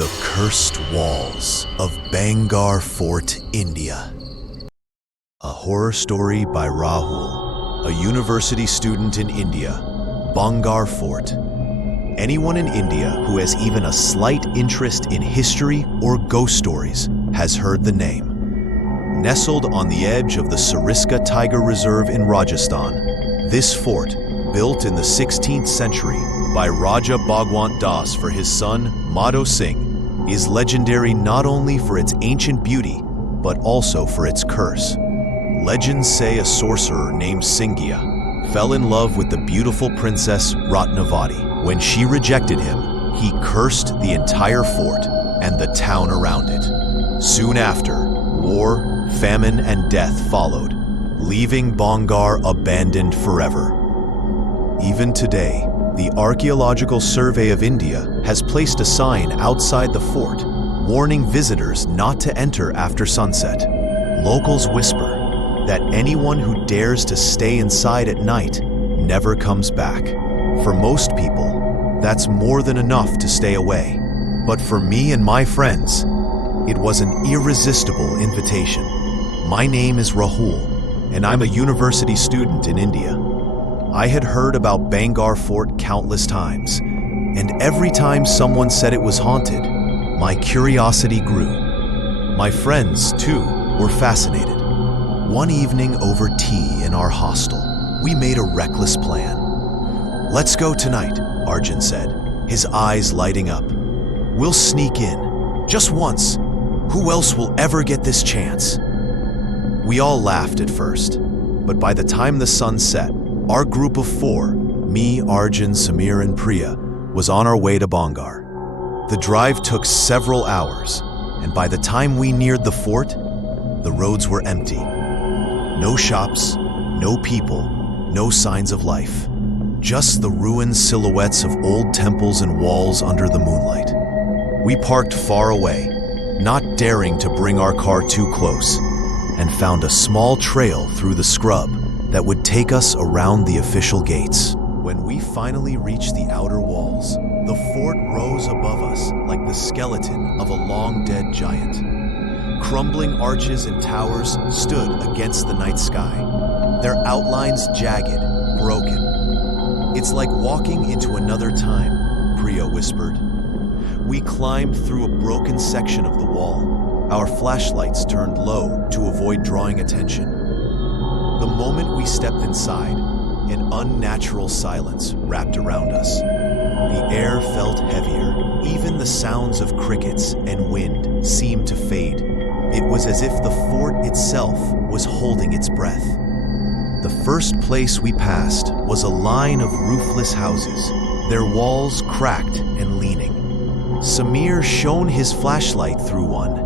The Cursed Walls of Bhangarh Fort, India. A horror story by Rahul, a university student in India. Bhangarh Fort. Anyone in India who has even a slight interest in history or ghost stories has heard the name. Nestled on the edge of the Sariska Tiger Reserve in Rajasthan, this fort, built in the 16th century by Raja Bhagwant Das for his son Madho Singh, is legendary not only for its ancient beauty, but also for its curse. Legends say a sorcerer named Singhiya fell in love with the beautiful princess Ratnavati. When she rejected him, he cursed the entire fort and the town around it. Soon after, war, famine, and death followed, leaving Bhangarh abandoned forever. Even today, the Archaeological Survey of India has placed a sign outside the fort, warning visitors not to enter after sunset. Locals whisper that anyone who dares to stay inside at night never comes back. For most people, that's more than enough to stay away. But for me and my friends, it was an irresistible invitation. My name is Rahul, and I'm a university student in India. I had heard about Bhangarh Fort countless times, and every time someone said it was haunted, my curiosity grew. My friends, too, were fascinated. One evening over tea in our hostel, we made a reckless plan. "Let's go tonight," Arjun said, his eyes lighting up. "We'll sneak in, just once. Who else will ever get this chance?" We all laughed at first, but by the time the sun set, our group of four, me, Arjun, Samir, and Priya, was on our way to Bhangarh. The drive took several hours, and by the time we neared the fort, the roads were empty. No shops, no people, no signs of life. Just the ruined silhouettes of old temples and walls under the moonlight. We parked far away, not daring to bring our car too close, and found a small trail through the scrub that would take us around the official gates. When we finally reached the outer walls, the fort rose above us like the skeleton of a long-dead giant. Crumbling arches and towers stood against the night sky, their outlines jagged, broken. "It's like walking into another time," Priya whispered. We climbed through a broken section of the wall, our flashlights turned low to avoid drawing attention. The moment we stepped inside, an unnatural silence wrapped around us. The air felt heavier. Even the sounds of crickets and wind seemed to fade. It was as if the fort itself was holding its breath. The first place we passed was a line of roofless houses, their walls cracked and leaning. Samir shone his flashlight through one,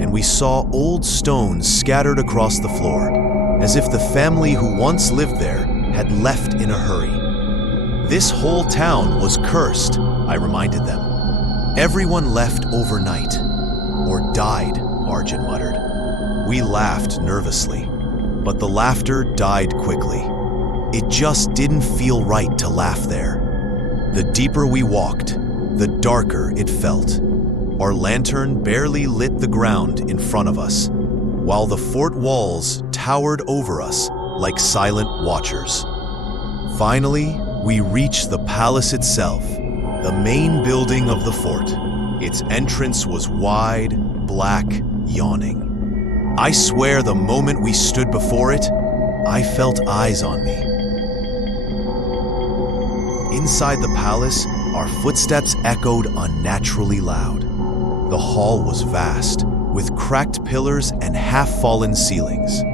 and we saw old stones scattered across the floor, as if the family who once lived there had left in a hurry. "This whole town was cursed," I reminded them. "Everyone left overnight, or died," Arjun muttered. We laughed nervously, but the laughter died quickly. It just didn't feel right to laugh there. The deeper we walked, the darker it felt. Our lantern barely lit the ground in front of us, while the fort walls towered over us like silent watchers. Finally, we reached the palace itself, the main building of the fort. Its entrance was wide, black, yawning. I swear the moment we stood before it, I felt eyes on me. Inside the palace, our footsteps echoed unnaturally loud. The hall was vast, with cracked pillars and half-fallen ceilings.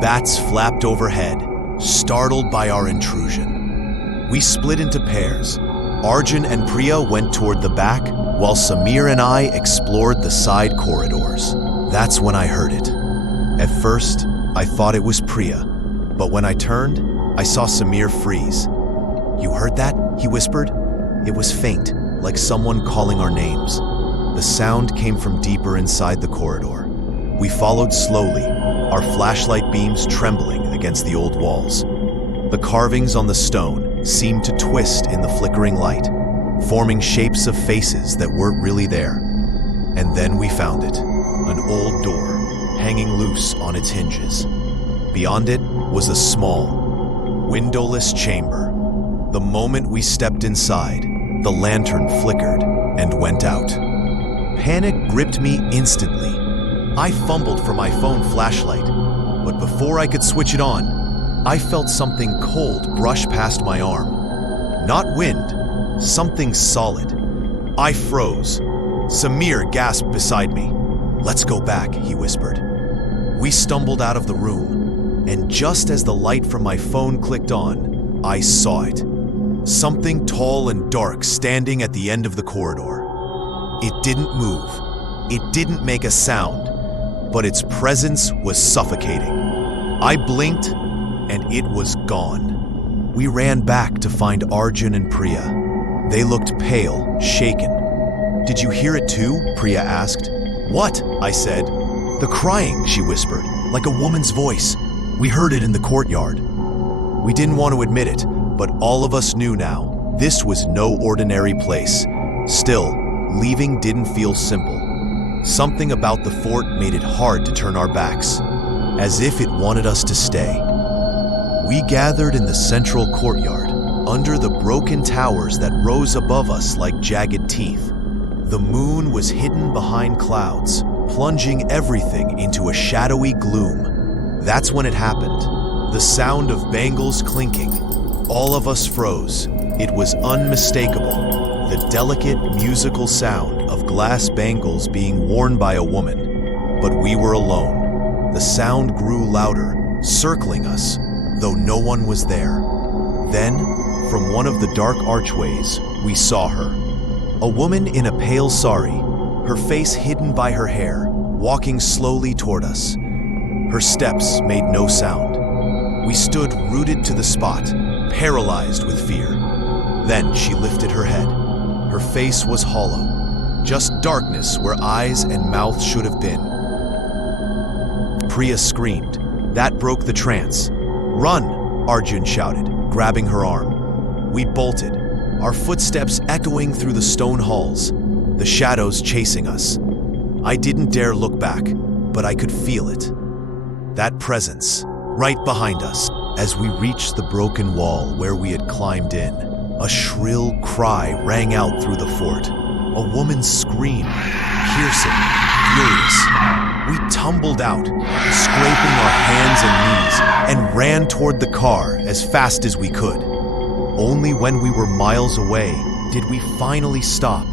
Bats flapped overhead, startled by our intrusion. We split into pairs. Arjun and Priya went toward the back, while Samir and I explored the side corridors. That's when I heard it. At first, I thought it was Priya, but when I turned, I saw Samir freeze. "You heard that?" he whispered. It was faint, like someone calling our names. The sound came from deeper inside the corridor. We followed slowly, our flashlight beams trembling against the old walls. The carvings on the stone seemed to twist in the flickering light, forming shapes of faces that weren't really there. Then we found it, an old door, hanging loose on its hinges. Beyond it was a small, windowless chamber. The moment we stepped inside, the lantern flickered and went out. Panic gripped me instantly. I fumbled for my phone flashlight, but before I could switch it on, I felt something cold brush past my arm. Not wind, something solid. I froze. Samir gasped beside me. "Let's go back," he whispered. We stumbled out of the room, and just as the light from my phone clicked on, I saw it. Something tall and dark standing at the end of the corridor. It didn't move. It didn't make a sound, but its presence was suffocating. I blinked, and it was gone. We ran back to find Arjun and Priya. They looked pale, shaken. "Did you hear it too?" Priya asked. "What?" I said. "The crying," she whispered, like a woman's voice. "We heard it in the courtyard." We didn't want to admit it, but all of us knew now. This was no ordinary place. Still, leaving didn't feel simple. Something about the fort made it hard to turn our backs, as if it wanted us to stay. We gathered in the central courtyard, under the broken towers that rose above us like jagged teeth. The moon was hidden behind clouds, plunging everything into a shadowy gloom. That's when it happened. The sound of bangles clinking. All of us froze. It was unmistakable. The delicate musical sound of glass bangles being worn by a woman. But we were alone. The sound grew louder, circling us, though no one was there. Then, from one of the dark archways, we saw her. A woman in a pale sari, her face hidden by her hair, walking slowly toward us. Her steps made no sound. We stood rooted to the spot, paralyzed with fear. Then she lifted her head. Her face was hollow, just darkness where eyes and mouth should have been. Priya screamed. That broke the trance. "Run!" Arjun shouted, grabbing her arm. We bolted, our footsteps echoing through the stone halls, the shadows chasing us. I didn't dare look back, but I could feel it. That presence, right behind us. As we reached the broken wall where we had climbed in, a shrill cry rang out through the fort. A woman's scream, piercing, furious. We tumbled out, scraping our hands and knees, and ran toward the car as fast as we could. Only when we were miles away did we finally stop,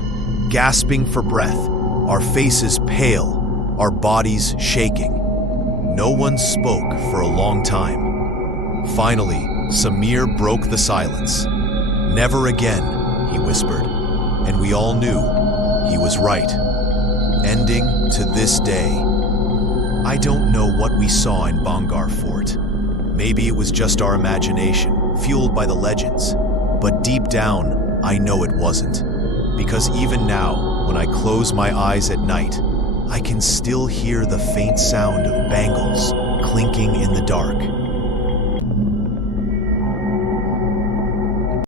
gasping for breath, our faces pale, our bodies shaking. No one spoke for a long time. Finally, Samir broke the silence. "Never again," he whispered, and we all knew he was right. Ending to this day. I don't know what we saw in Bhangarh Fort. Maybe it was just our imagination, fueled by the legends. But deep down, I know it wasn't. Because even now, when I close my eyes at night, I can still hear the faint sound of bangles clinking in the dark.